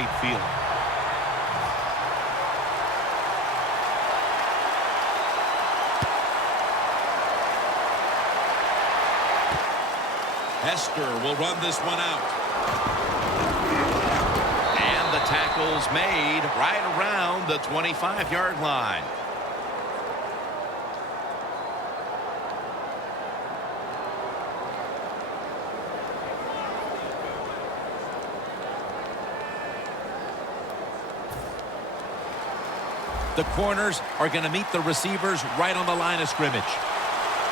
great feeling. Hester will run this one out. And the tackle's made right around the 25-yard line. The corners are going to meet the receivers right on the line of scrimmage.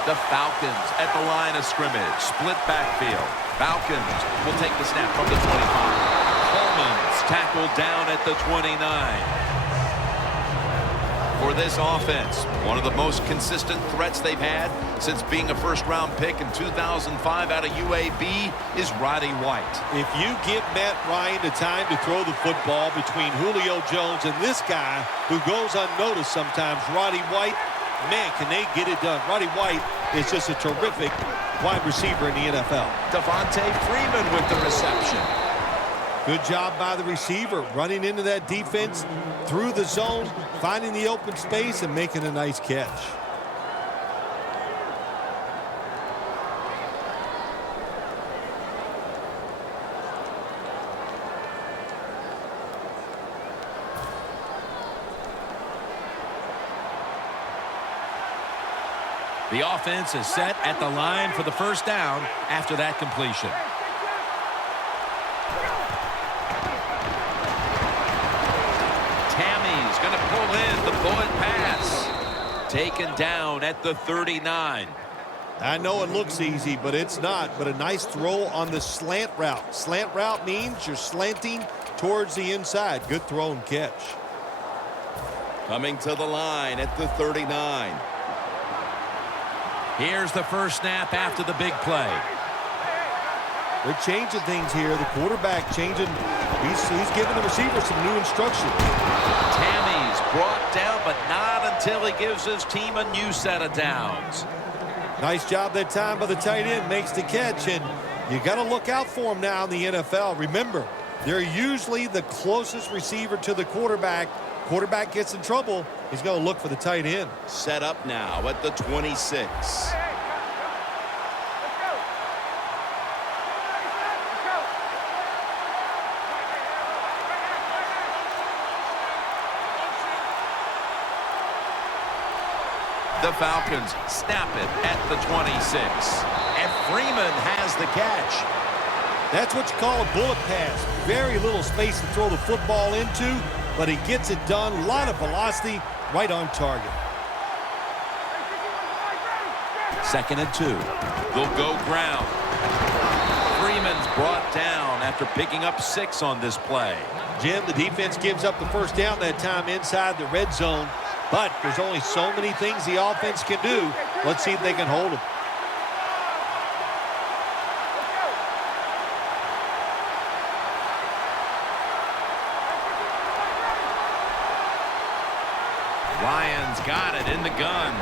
The Falcons at the line of scrimmage. Split backfield. Falcons will take the snap from the 25. Coleman's tackled down at the 29. For this offense, one of the most consistent threats they've had since being a first-round pick in 2005 out of UAB is Roddy White. If you give Matt Ryan the time to throw the football between Julio Jones and this guy who goes unnoticed sometimes, Roddy White, man, can they get it done. Roddy White is just a terrific wide receiver in the NFL. Devontae Freeman with the reception. Good job by the receiver, running into that defense through the zone, finding the open space and making a nice catch. The offense is set at the line for the first down after that completion. Tammy's going to pull in the bullet pass. Taken down at the 39. I know it looks easy, but it's not. But a nice throw on the slant route. Slant route means you're slanting towards the inside. Good throw and catch. Coming to the line at the 39. Here's the first snap after the big play. They're changing things here. The quarterback changing. He's giving the receiver some new instructions. Tammy's brought down, but not until he gives his team a new set of downs. Nice job that time by the tight end. Makes the catch, and you got to look out for him now in the NFL. Remember, they're usually the closest receiver to the quarterback. Quarterback gets in trouble, he's going to look for the tight end. Set up now at the 26. The Falcons snap it at the 26. And Freeman has the catch. That's what you call a bullet pass. Very little space to throw the football into, but he gets it done. A lot of velocity, right on target. 2nd and 2. They'll go ground. Freeman's brought down after picking up 6 on this play. Jim, the defense gives up the first down that time inside the red zone, but there's only so many things the offense can do. Let's see if they can hold him. Lions got it in the gun.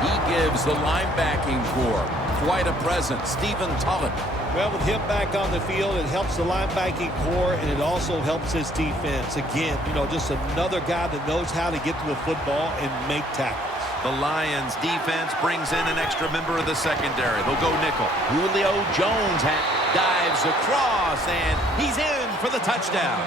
He gives the linebacking core quite a presence. Stephen Tullett. Well, with him back on the field, it helps the linebacking core, and it also helps his defense. Again, you know, just another guy that knows how to get to the football and make tackles. The Lions defense brings in an extra member of the secondary. They'll go nickel. Julio Jones dives across, and he's in for the touchdown.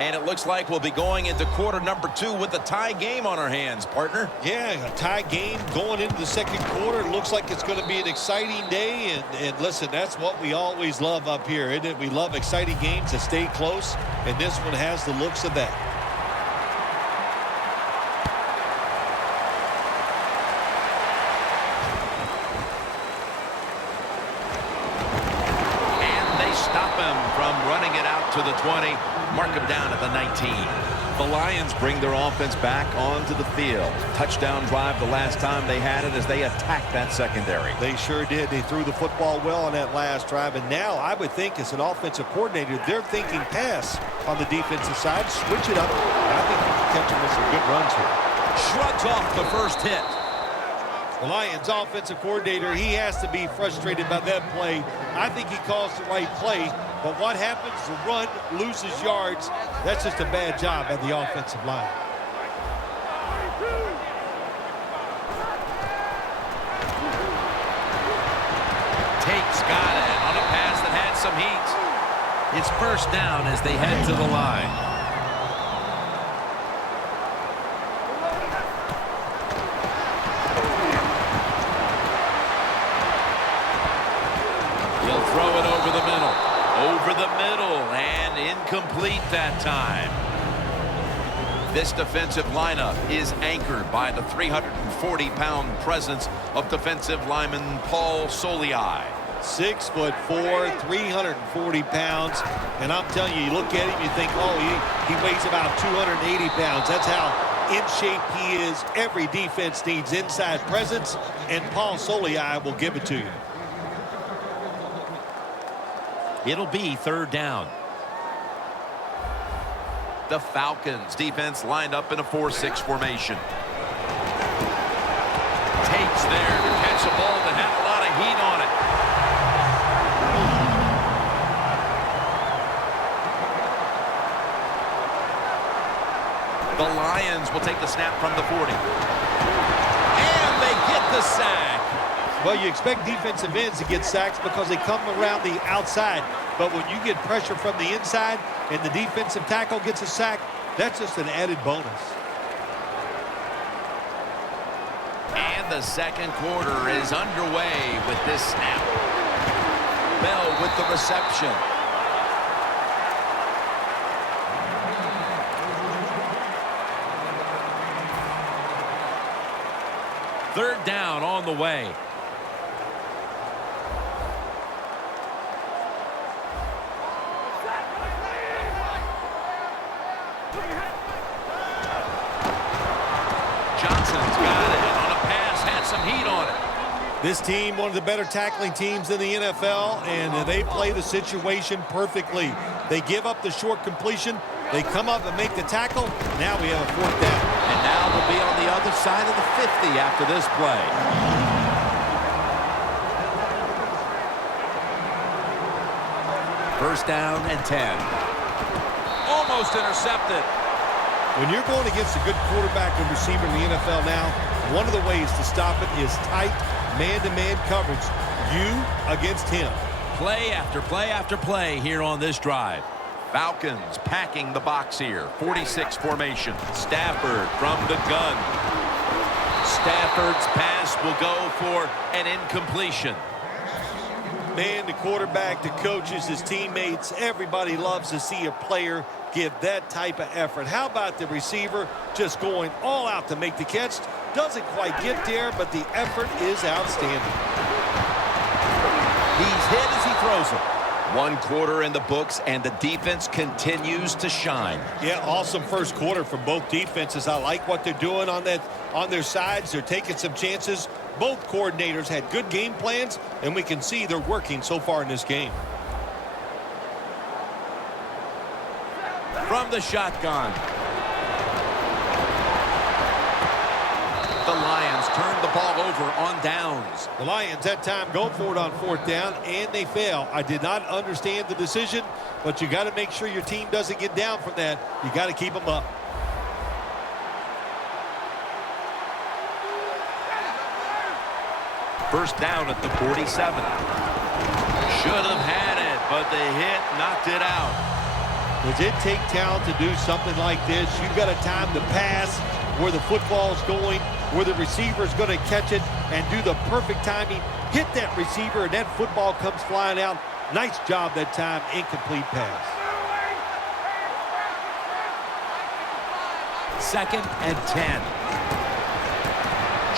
And it looks like we'll be going into quarter number 2 with a tie game on our hands, partner. Yeah, a tie game going into the second quarter. It looks like it's going to be an exciting day. And listen, that's what we always love up here, isn't it? We love exciting games that stay close, and this one has the looks of that. Stop him from running it out to the 20. Mark him down at the 19. The Lions bring their offense back onto the field. Touchdown drive the last time they had it as they attacked that secondary. They sure did. They threw the football well on that last drive. And now I would think as an offensive coordinator, they're thinking pass on the defensive side. Switch it up. And I think you can catch them with some good runs here. Shrugs off the first hit. The Lions offensive coordinator, he has to be frustrated by that play. I think he calls the right play, but what happens? The run loses yards. That's just a bad job by the offensive line. Tate's got it on a pass that had some heat. It's first down as they head to the line. And incomplete that time. This defensive lineup is anchored by the 340-pound presence of defensive lineman Paul Soliai. 6'4", 340 pounds. And I'm telling you, you look at him, you think, oh, he weighs about 280 pounds. That's how in shape he is. Every defense needs inside presence, and Paul Soliai will give it to you. It'll be third down. The Falcons defense lined up in a 4-6 formation. Takes there to catch a ball that had a lot of heat on it. The Lions will take the snap from the 40. And they get the sack. Well, you expect defensive ends to get sacks because they come around the outside. But when you get pressure from the inside and the defensive tackle gets a sack, that's just an added bonus. And the second quarter is underway with this snap. Bell with the reception. Third down on the way. This team, one of the better tackling teams in the NFL, and they play the situation perfectly. They give up the short completion. They come up and make the tackle. Now we have a fourth down. And now they'll be on the other side of the 50 after this play. First down and 10. Almost intercepted. When you're going against a good quarterback and receiver in the NFL now, one of the ways to stop it is tight man-to-man coverage. You against him. Play after play after play here on this drive. Falcons packing the box here. 46 formation. Stafford from the gun. Stafford's pass will go for an incompletion. Man, the quarterback, the coaches, his teammates, everybody loves to see a player give that type of effort. How about the receiver just going all out to make the catch? Doesn't quite get there, but the effort is outstanding. He's hit as he throws it. 1 quarter in the books, and the defense continues to shine. Yeah, awesome first quarter from both defenses. I like what they're doing on their sides. They're taking some chances. Both coordinators had good game plans, and we can see they're working so far in this game. From the shotgun. The Lions turn the ball over on downs. The Lions that time go for it on fourth down, and they fail. I did not understand the decision, but you got to make sure your team doesn't get down from that. You got to keep them up. First down at the 47. Should have had it, but the hit knocked it out. Does it take talent to do something like this? You've got to time the pass where the football's going, where the receiver's going to catch it, and do the perfect timing. Hit that receiver, and that football comes flying out. Nice job that time. Incomplete pass. Second and 10.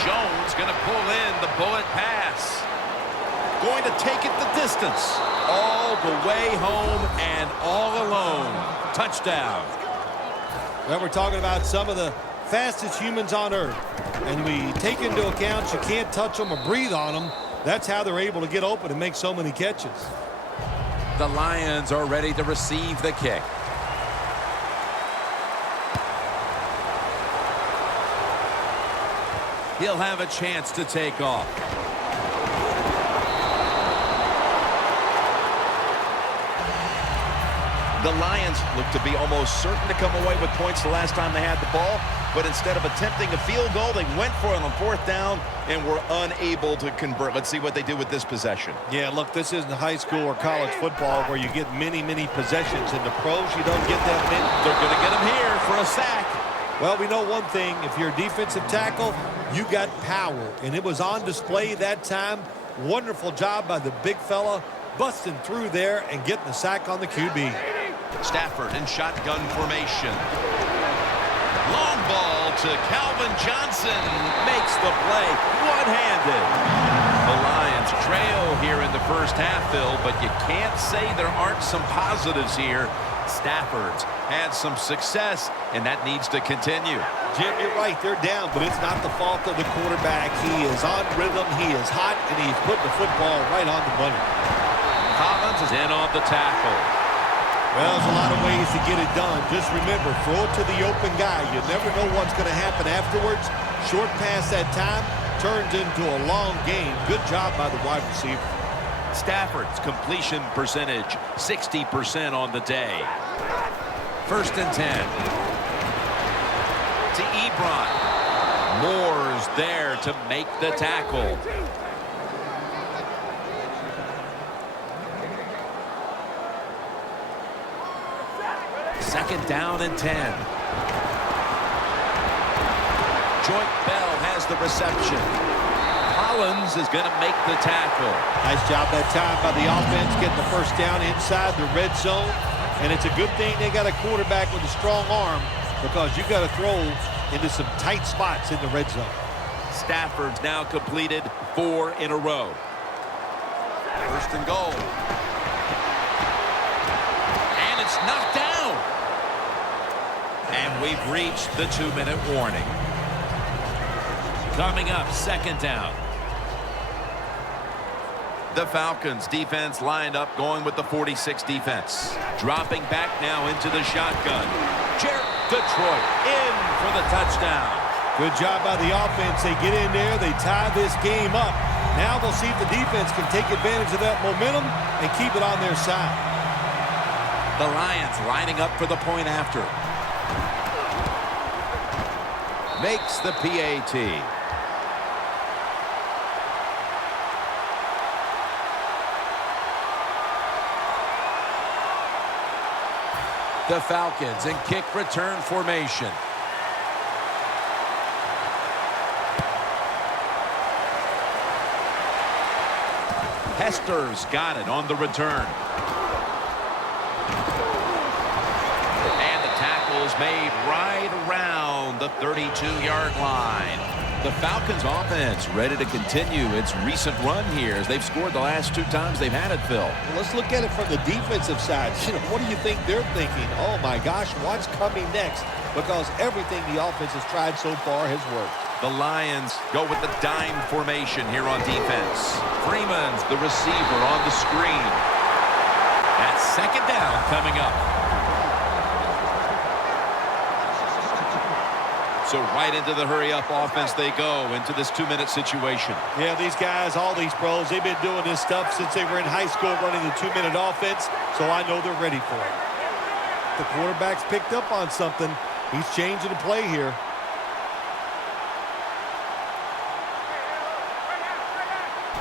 Jones going to pull in the bullet pass. Going to take it the distance. All the way home and all alone. Touchdown. Well, we're talking about some of the fastest humans on earth. And we take into account you can't touch them or breathe on them. That's how they're able to get open and make so many catches. The Lions are ready to receive the kick. He'll have a chance to take off. The Lions look to be almost certain to come away with points the last time they had the ball, but instead of attempting a field goal, they went for it on fourth down and were unable to convert. Let's see what they do with this possession. Yeah, look, this isn't high school or college football where you get many, many possessions. In the pros, you don't get that many. They're going to get him here for a sack. Well, we know one thing. If you're a defensive tackle, you got power, and it was on display that time. Wonderful job by the big fella, busting through there and getting the sack on the QB. Stafford in shotgun formation. Long ball to Calvin Johnson. Makes the play one-handed. The Lions trail here in the first half, Phil, but you can't say there aren't some positives here. Stafford's had some success, and that needs to continue. Jim, you're right. They're down, but it's not the fault of the quarterback. He is on rhythm. He is hot, and he's putting the football right on the money. Collins is in on the tackle. Well, there's a lot of ways to get it done. Just remember, throw it to the open guy. You never know what's going to happen afterwards. Short pass that time turns into a long game. Good job by the wide receiver. Stafford's completion percentage, 60% on the day. 1st and 10. To Ebron. Moore's there to make the tackle. Second down and 10. Joint Bell has the reception. Collins is going to make the tackle. Nice job that time by the offense getting the first down inside the red zone. And it's a good thing they got a quarterback with a strong arm because you got to throw into some tight spots in the red zone. Stafford's now completed 4 in a row. 1st and goal. And it's knocked down. And we've reached the 2-minute warning. Coming up, 2nd down. The Falcons defense lined up going with the 46 defense. Dropping back now into the shotgun. Detroit in for the touchdown. Good job by the offense. They get in there. They tie this game up. Now they'll see if the defense can take advantage of that momentum and keep it on their side. The Lions lining up for the point after. Makes the PAT. The Falcons in kick return formation. Hester's got it on the return. And the tackle is made right around the 32-yard line. The Falcons offense ready to continue its recent run here as they've scored the last 2 times they've had it, Phil. Well, let's look at it from the defensive side. What do you think they're thinking? Oh, my gosh, what's coming next? Because everything the offense has tried so far has worked. The Lions go with the dime formation here on defense. Freeman's the receiver on the screen. That's 2nd down coming up. So right into the hurry-up offense they go into this 2-minute situation. Yeah, these guys, all these pros, they've been doing this stuff since they were in high school running the 2-minute offense, so I know they're ready for it. The quarterback's picked up on something. He's changing the play here.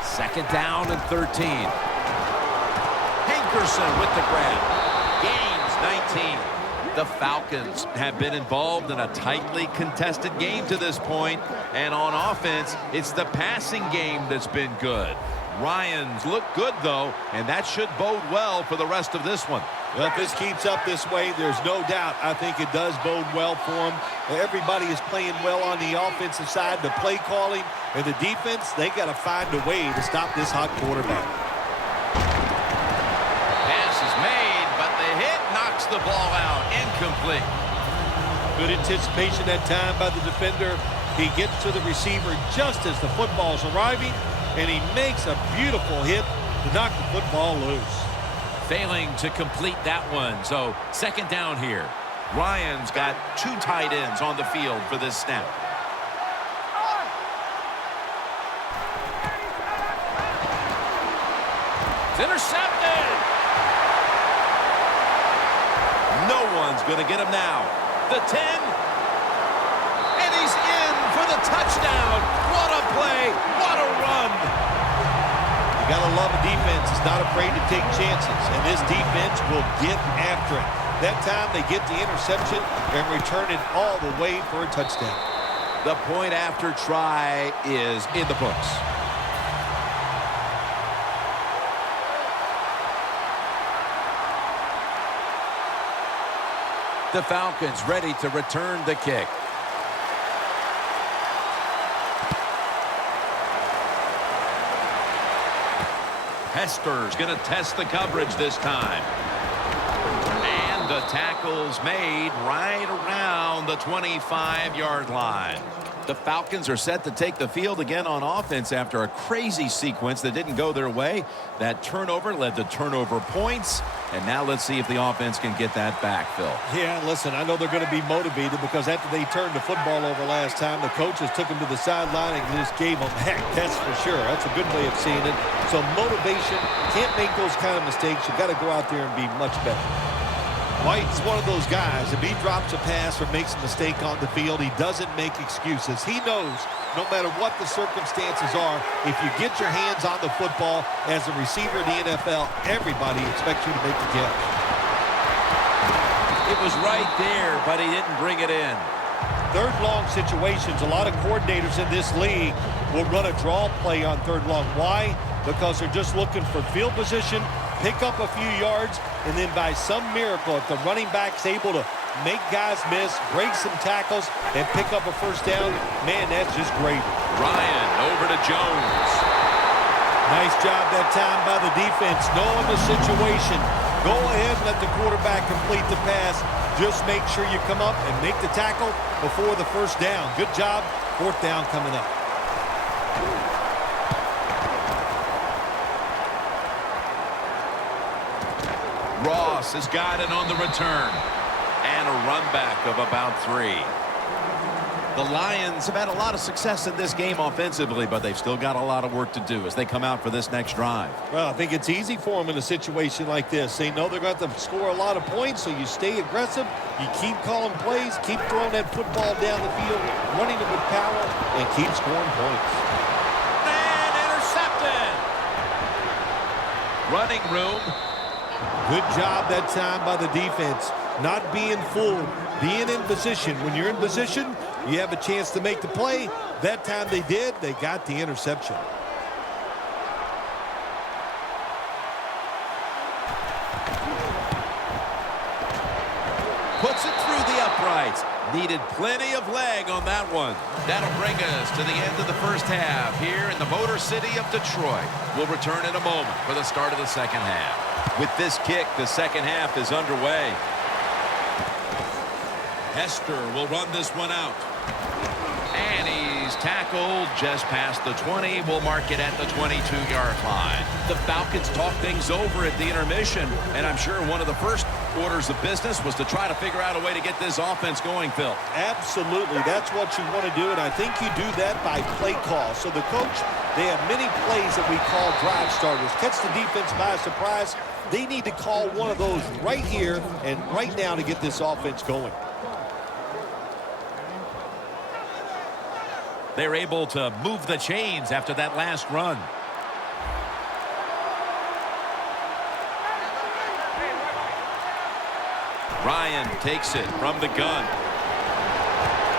Second down and 13. Hankerson with the grab. Gains 19. The Falcons have been involved in a tightly contested game to this point, and on offense, it's the passing game that's been good. Ryans look good, though, and that should bode well for the rest of this one. Well, if this keeps up this way, there's no doubt I think it does bode well for them. Everybody is playing well on the offensive side. The play calling and the defense, they got to find a way to stop this hot quarterback. Pass is made, but the hit knocks the ball out. Incomplete. Good anticipation that time by the defender. He gets to the receiver just as the football's arriving, and he makes a beautiful hit to knock the football loose. Failing to complete that one, so 2nd down here. Ryan's got 2 tight ends on the field for this snap. It's intercepted. No one's going to get him now. The 10. And he's in for the touchdown. What a play. What a run. You got to love a defense that's not afraid to take chances, and this defense will get after it. That time they get the interception and return it all the way for a touchdown. The point after try is in the books. The Falcons ready to return the kick. Hester's going to test the coverage this time. And the tackle's made right around the 25-yard line. The Falcons are set to take the field again on offense after a crazy sequence that didn't go their way. That turnover led to turnover points. And now let's see if the offense can get that back, Phil. Yeah, listen, I know they're going to be motivated because after they turned the football over last time, the coaches took them to the sideline and just gave them heck, that's for sure. That's a good way of seeing it. So motivation, can't make those kind of mistakes. You've got to go out there and be much better. White's one of those guys. If he drops a pass or makes a mistake on the field, he doesn't make excuses. He knows no matter what the circumstances are, if you get your hands on the football as a receiver in the NFL, everybody expects you to make the catch. It was right there, but he didn't bring it in. Third long situations, a lot of coordinators in this league will run a draw play on third long. Why? Because they're just looking for field position, pick up a few yards, and then by some miracle, if the running back's able to make guys miss, break some tackles, and pick up a first down, man, that's just great. Ryan over to Jones. Nice job that time by the defense, knowing the situation. Go ahead and let the quarterback complete the pass. Just make sure you come up and make the tackle before the first down. Good job. Fourth down coming up. Ross has got it on the return. And a run back of about 3. The Lions have had a lot of success in this game offensively, but they've still got a lot of work to do as they come out for this next drive. Well, I think it's easy for them in a situation like this. They know they're going to have to score a lot of points, so you stay aggressive, you keep calling plays, keep throwing that football down the field, running it with power, and keep scoring points. And intercepted. Running room. Good job that time by the defense. Not being fooled, being in position. When you're in position, you have a chance to make the play. That time they did. They got the interception. Puts it through the uprights. Needed plenty of leg on that one. That'll bring us to the end of the first half here in the Motor City of Detroit. We'll return in a moment for the start of the second half. With this kick, the second half is underway. Hester will run this one out. And he's tackled just past the 20. We'll mark it at the 22-yard line. The Falcons talk things over at the intermission, and I'm sure one of the first orders of business was to try to figure out a way to get this offense going, Phil. Absolutely. That's what you want to do, and I think you do that by play call. So the coach, they have many plays that we call drive starters. Catch the defense by surprise. They need to call one of those right here and right now to get this offense going. They're able to move the chains after that last run. Ryan takes it from the gun.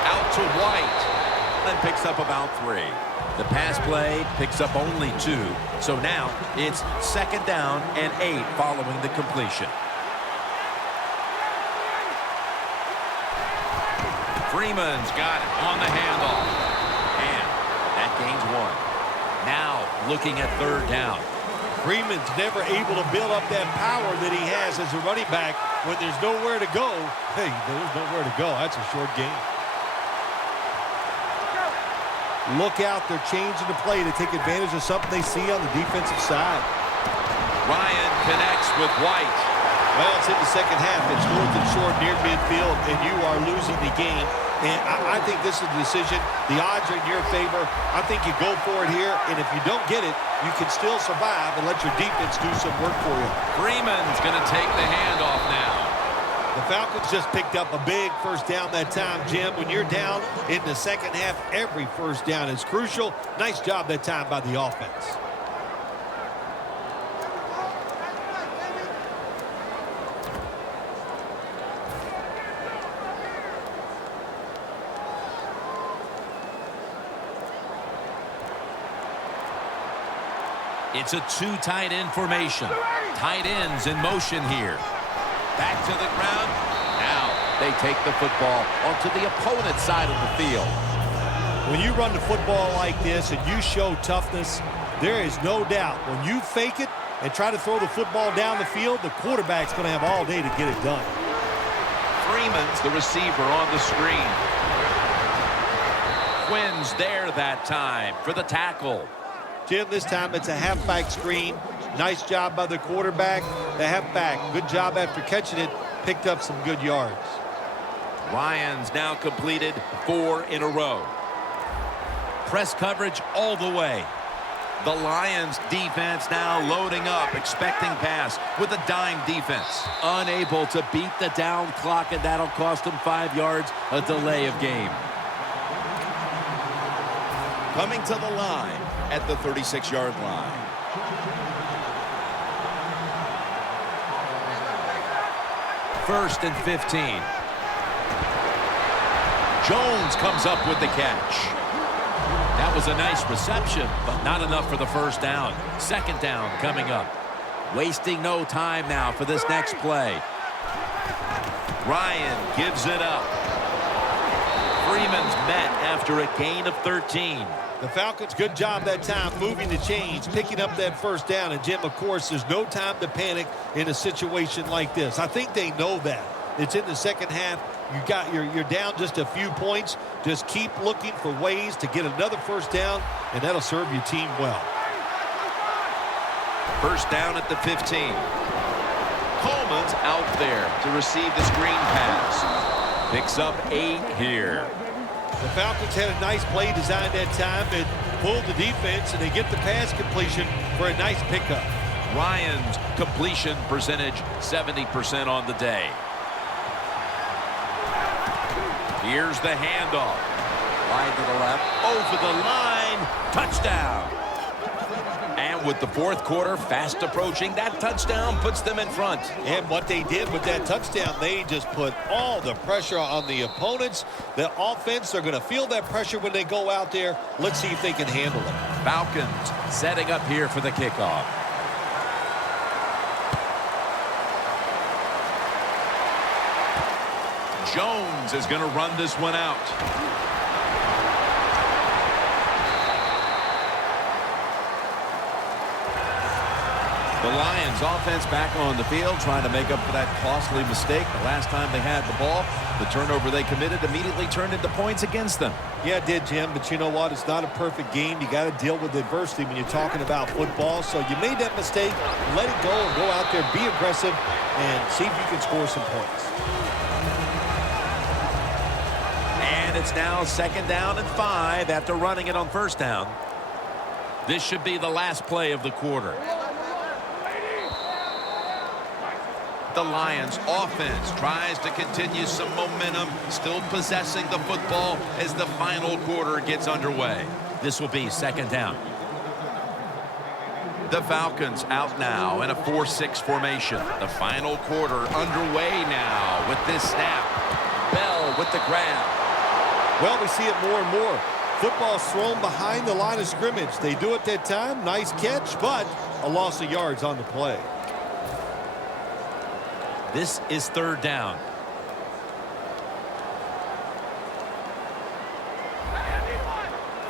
Out to White. And picks up about 3. The pass play picks up only 2. So now it's second down and 8 following the completion. Freeman's got it on the handoff. And that gains 1. Now looking at third down. Freeman's never able to build up that power that he has as a running back when there's nowhere to go. Hey, there's nowhere to go. That's a short game. Look out. They're changing the play to take advantage of something they see on the defensive side. Ryan connects with White. Well, it's in the second half. It's 4th and short near midfield, and you are losing the game. And I think this is the decision. The odds are in your favor. I think you go for it here, and if you don't get it, you can still survive and let your defense do some work for you. Freeman's going to take the handoff now. The Falcons just picked up a big first down that time, Jim. When you're down in the second half, every first down is crucial. Nice job that time by the offense. It's a two tight end formation. Tight ends in motion here. Back to the ground. Now they take the football onto the opponent's side of the field. When you run the football like this and you show toughness, there is no doubt when you fake it and try to throw the football down the field, the quarterback's going to have all day to get it done. Freeman's the receiver on the screen. Quinn's there that time for the tackle. Jim, this time it's a halfback screen. Nice job by the quarterback. The halfback, good job after catching it, picked up some good yards. Ryan's now completed 4 in a row. Press coverage all the way. The Lions defense now loading up, expecting pass with a dime defense. Unable to beat the down clock, and that'll cost them 5 yards, a delay of game. Coming to the line at the 36-yard line. First and 15. Jones comes up with the catch. That was a nice reception, but not enough for the first down. Second down coming up. Wasting no time now for this next play. Ryan gives it up. Freeman's met after a gain of 13. The Falcons, good job that time moving the chains, picking up that first down. And, Jim, of course, there's no time to panic in a situation like this. I think they know that. It's in the second half. You're down just a few points. Just keep looking for ways to get another first down, and that'll serve your team well. First down at the 15. Coleman's out there to receive the screen pass. Picks up 8 here. The Falcons had a nice play design that time and pulled the defense, and they get the pass completion for a nice pickup. Ryan's completion percentage 70% on the day. Here's the handoff. Wide to the left. Over the line. Touchdown. And with the fourth quarter fast approaching, that touchdown puts them in front. And what they did with that touchdown, they just put all the pressure on the opponents. The offense, they're going to feel that pressure when they go out there. Let's see if they can handle it. Falcons setting up here for the kickoff. Jones is going to run this one out. The Lions offense back on the field trying to make up for that costly mistake. The last time they had the ball, the turnover they committed immediately turned into points against them. Yeah, it did, Jim, but you know what? It's not a perfect game. You got to deal with adversity when you're talking about football. So you made that mistake, let it go, and go out there, be aggressive, and see if you can score some points. And it's now second down and 5 after running it on first down. This should be the last play of the quarter. The Lions offense tries to continue some momentum, still possessing the football as the final quarter gets underway. This will be second down. The Falcons out now in a 4-6 formation. The final quarter underway now with this snap. Bell with the grab. Well, we see it more and more. Football's thrown behind the line of scrimmage. They do it that time. Nice catch, but a loss of yards on the play. This is third down.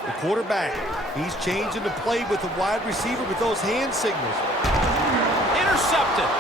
The quarterback, he's changing the play with the wide receiver with those hand signals. Intercepted.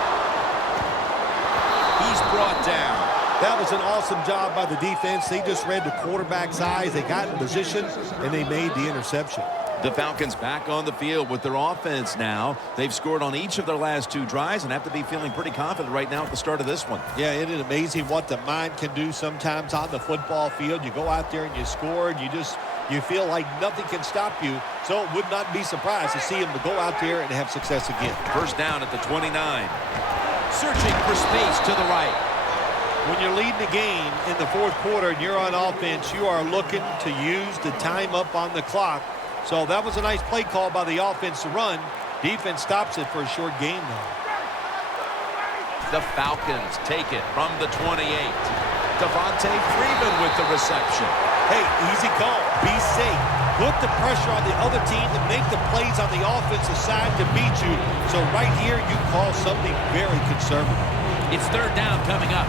He's brought down. That was an awesome job by the defense. They just read the quarterback's eyes. They got in position, and they made the interception. The Falcons back on the field with their offense now. They've scored on each of their last 2 drives and have to be feeling pretty confident right now at the start of this one. Yeah, it is amazing what the mind can do sometimes on the football field. You go out there and you score, and you feel like nothing can stop you. So it would not be surprised to see him to go out there and have success again. First down at the 29. Searching for space to the right. When you're leading the game in the fourth quarter and you're on offense, you are looking to use the time up on the clock. So that was a nice play call by the offense to run. Defense stops it for a short gain, though. The Falcons take it from the 28. Devontae Freeman with the reception. Hey, easy call. Be safe. Put the pressure on the other team to make the plays on the offensive side to beat you. So right here, you call something very conservative. It's third down coming up.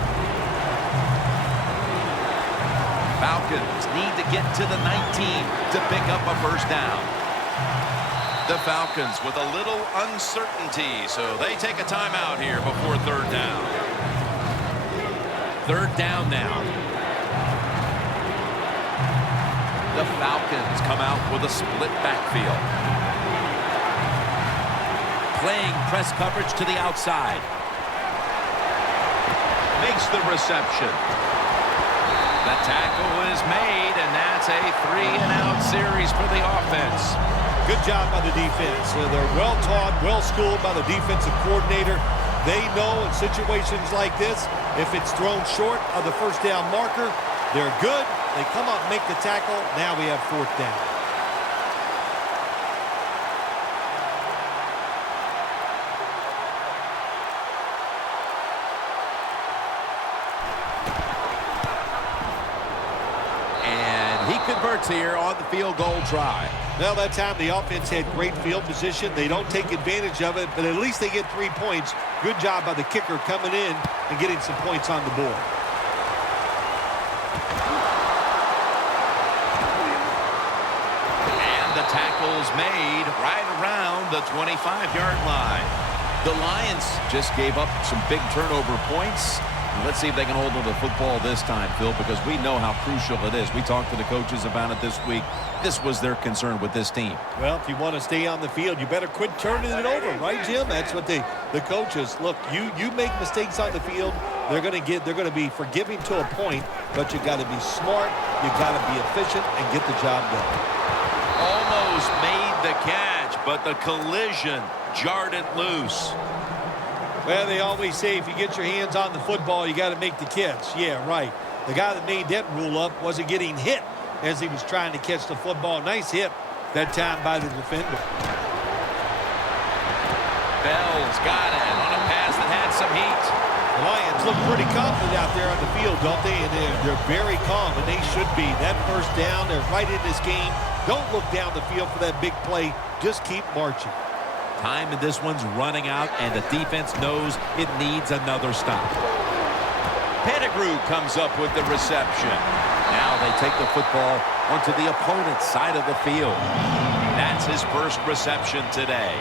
Falcons need to get to the 19 to pick up a first down. The Falcons with a little uncertainty, so they take a timeout here before third down. Third down now. The Falcons come out with a split backfield. Playing press coverage to the outside. Makes the reception. The tackle is made, and that's a 3-and-out series for the offense. Good job by the defense. They're well-taught, well-schooled by the defensive coordinator. They know in situations like this, if it's thrown short of the first down marker, they're good. They come up, make the tackle. Now we have fourth down. He converts here on the field goal try. Well, that time the offense had great field position. They don't take advantage of it, but at least they get 3 points. Good job by the kicker coming in and getting some points on the board. And the tackle's made right around the 25-yard line. The Lions just gave up some big turnover points. Let's see if they can hold on to the football this time, Phil, because we know how crucial it is. We talked to the coaches about it this week. This was their concern with this team. Well, if you want to stay on the field, you better quit turning it over, right, Jim? That's what the coaches look. You make mistakes on the field, they're going to be forgiving to a point, but you got to be smart, you got to be efficient, and get the job done. Almost made the catch, but the collision jarred it loose. Well, they always say if you get your hands on the football, you got to make the catch. Yeah, right. The guy that made that rule up wasn't getting hit as he was trying to catch the football. Nice hit that time by the defender. Bell's got it on a pass that had some heat. The Lions look pretty confident out there on the field, don't they? And they're very calm, and they should be. That first down, they're right in this game. Don't look down the field for that big play. Just keep marching. Time in this one's running out, and the defense knows it needs another stop. Pettigrew comes up with the reception. Now they take the football onto the opponent's side of the field. That's his first reception today.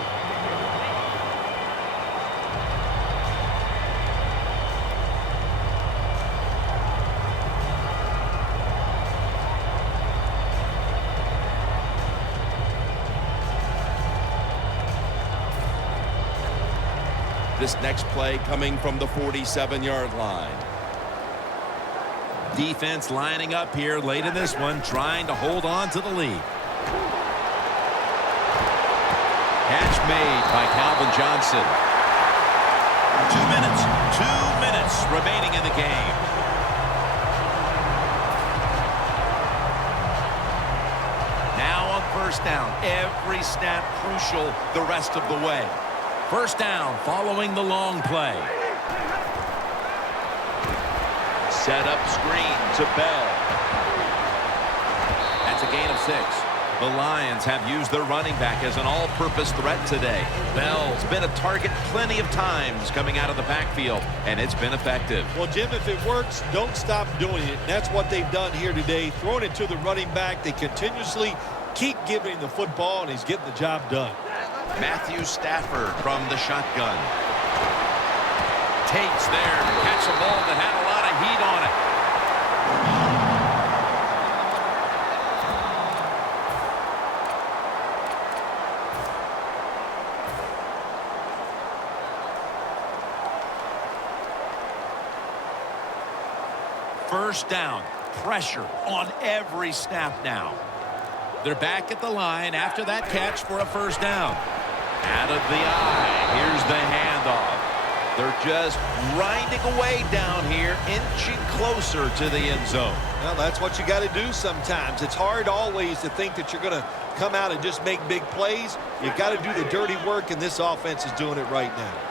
This next play coming from the 47-yard line. Defense lining up here late in this one, trying to hold on to the lead. Catch made by Calvin Johnson. 2 minutes remaining in the game. Now on first down, every snap crucial the rest of the way. First down following the long play. Set up screen to Bell. That's a gain of 6. The Lions have used their running back as an all-purpose threat today. Bell's been a target plenty of times coming out of the backfield, and it's been effective. Well, Jim, if it works, don't stop doing it. And that's what they've done here today. Throwing it to the running back. They continuously keep giving the football, and he's getting the job done. Matthew Stafford from the shotgun. Takes there to catch a ball that had a lot of heat on it. First down. Pressure on every snap now. They're back at the line after that catch for a first down. Out of the eye. Here's the handoff. They're just grinding away down here, inching closer to the end zone. Well, that's what you got to do sometimes. It's hard always to think that you're going to come out and just make big plays. You've got to do the dirty work, and this offense is doing it right now.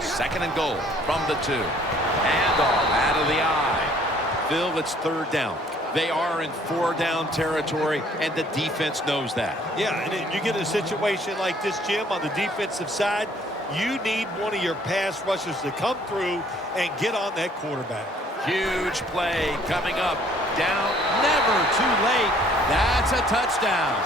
Second and goal from the 2. Handoff out of the eye. Phil, it's third down. They are in 4-down territory, and the defense knows that. Yeah, and you get a situation like this, Jim, on the defensive side, you need one of your pass rushers to come through and get on that quarterback. Huge play coming up. Down, never too late. That's a touchdown.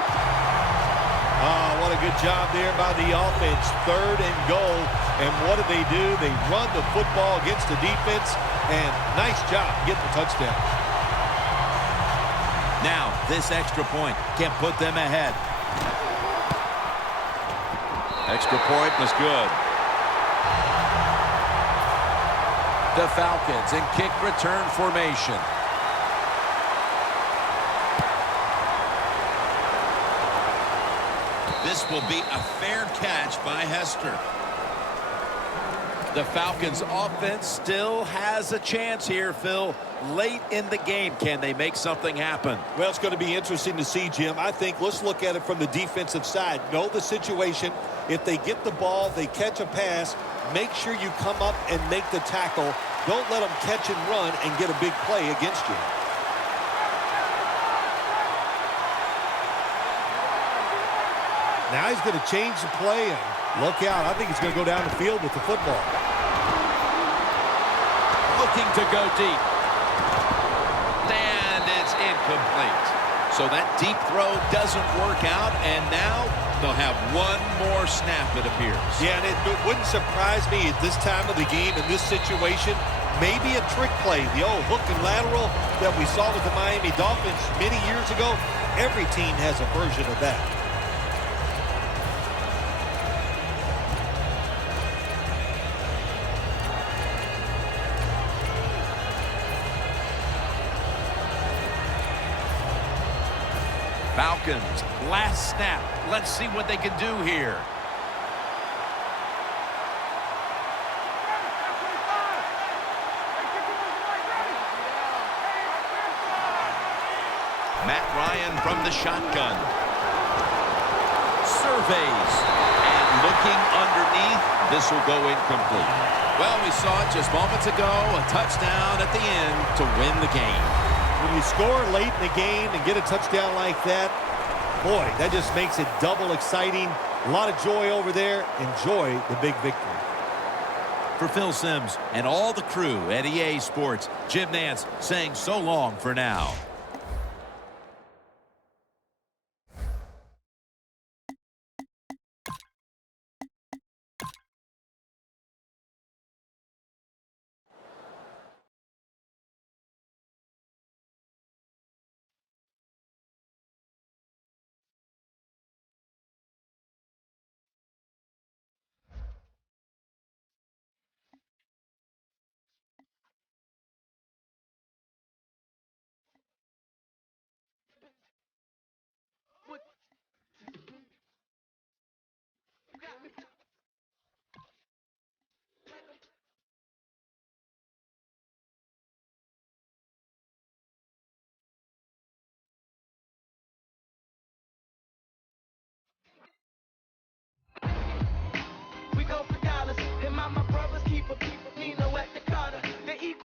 Oh, what a good job there by the offense. Third and goal. And what do? They run the football against the defense, and nice job getting the touchdown. Now, this extra point can put them ahead. Extra point was good. The Falcons in kick return formation. This will be a fair catch by Hester. The Falcons offense still has a chance here, Phil. Late in the game, can they make something happen? Well, it's going to be interesting to see, Jim. I think let's look at it from the defensive side. Know the situation. If they get the ball, they catch a pass, make sure you come up and make the tackle. Don't let them catch and run and get a big play against you. Now he's going to change the play, and look out. I think he's going to go down the field with the football. Looking to go deep. And it's incomplete. So that deep throw doesn't work out, and now they'll have one more snap, it appears. Yeah, and it wouldn't surprise me at this time of the game, in this situation, maybe a trick play. The old hook and lateral that we saw with the Miami Dolphins many years ago. Every team has a version of that. Falcons, last snap. Let's see what they can do here. Matt Ryan from the shotgun. Surveys. And looking underneath, this will go incomplete. Well, we saw it just moments ago. A touchdown at the end to win the game. When you score late in the game and get a touchdown like that, boy, that just makes it double exciting. A lot of joy over there. Enjoy the big victory. For Phil Simms and all the crew at EA Sports, Jim Nantz saying so long for now.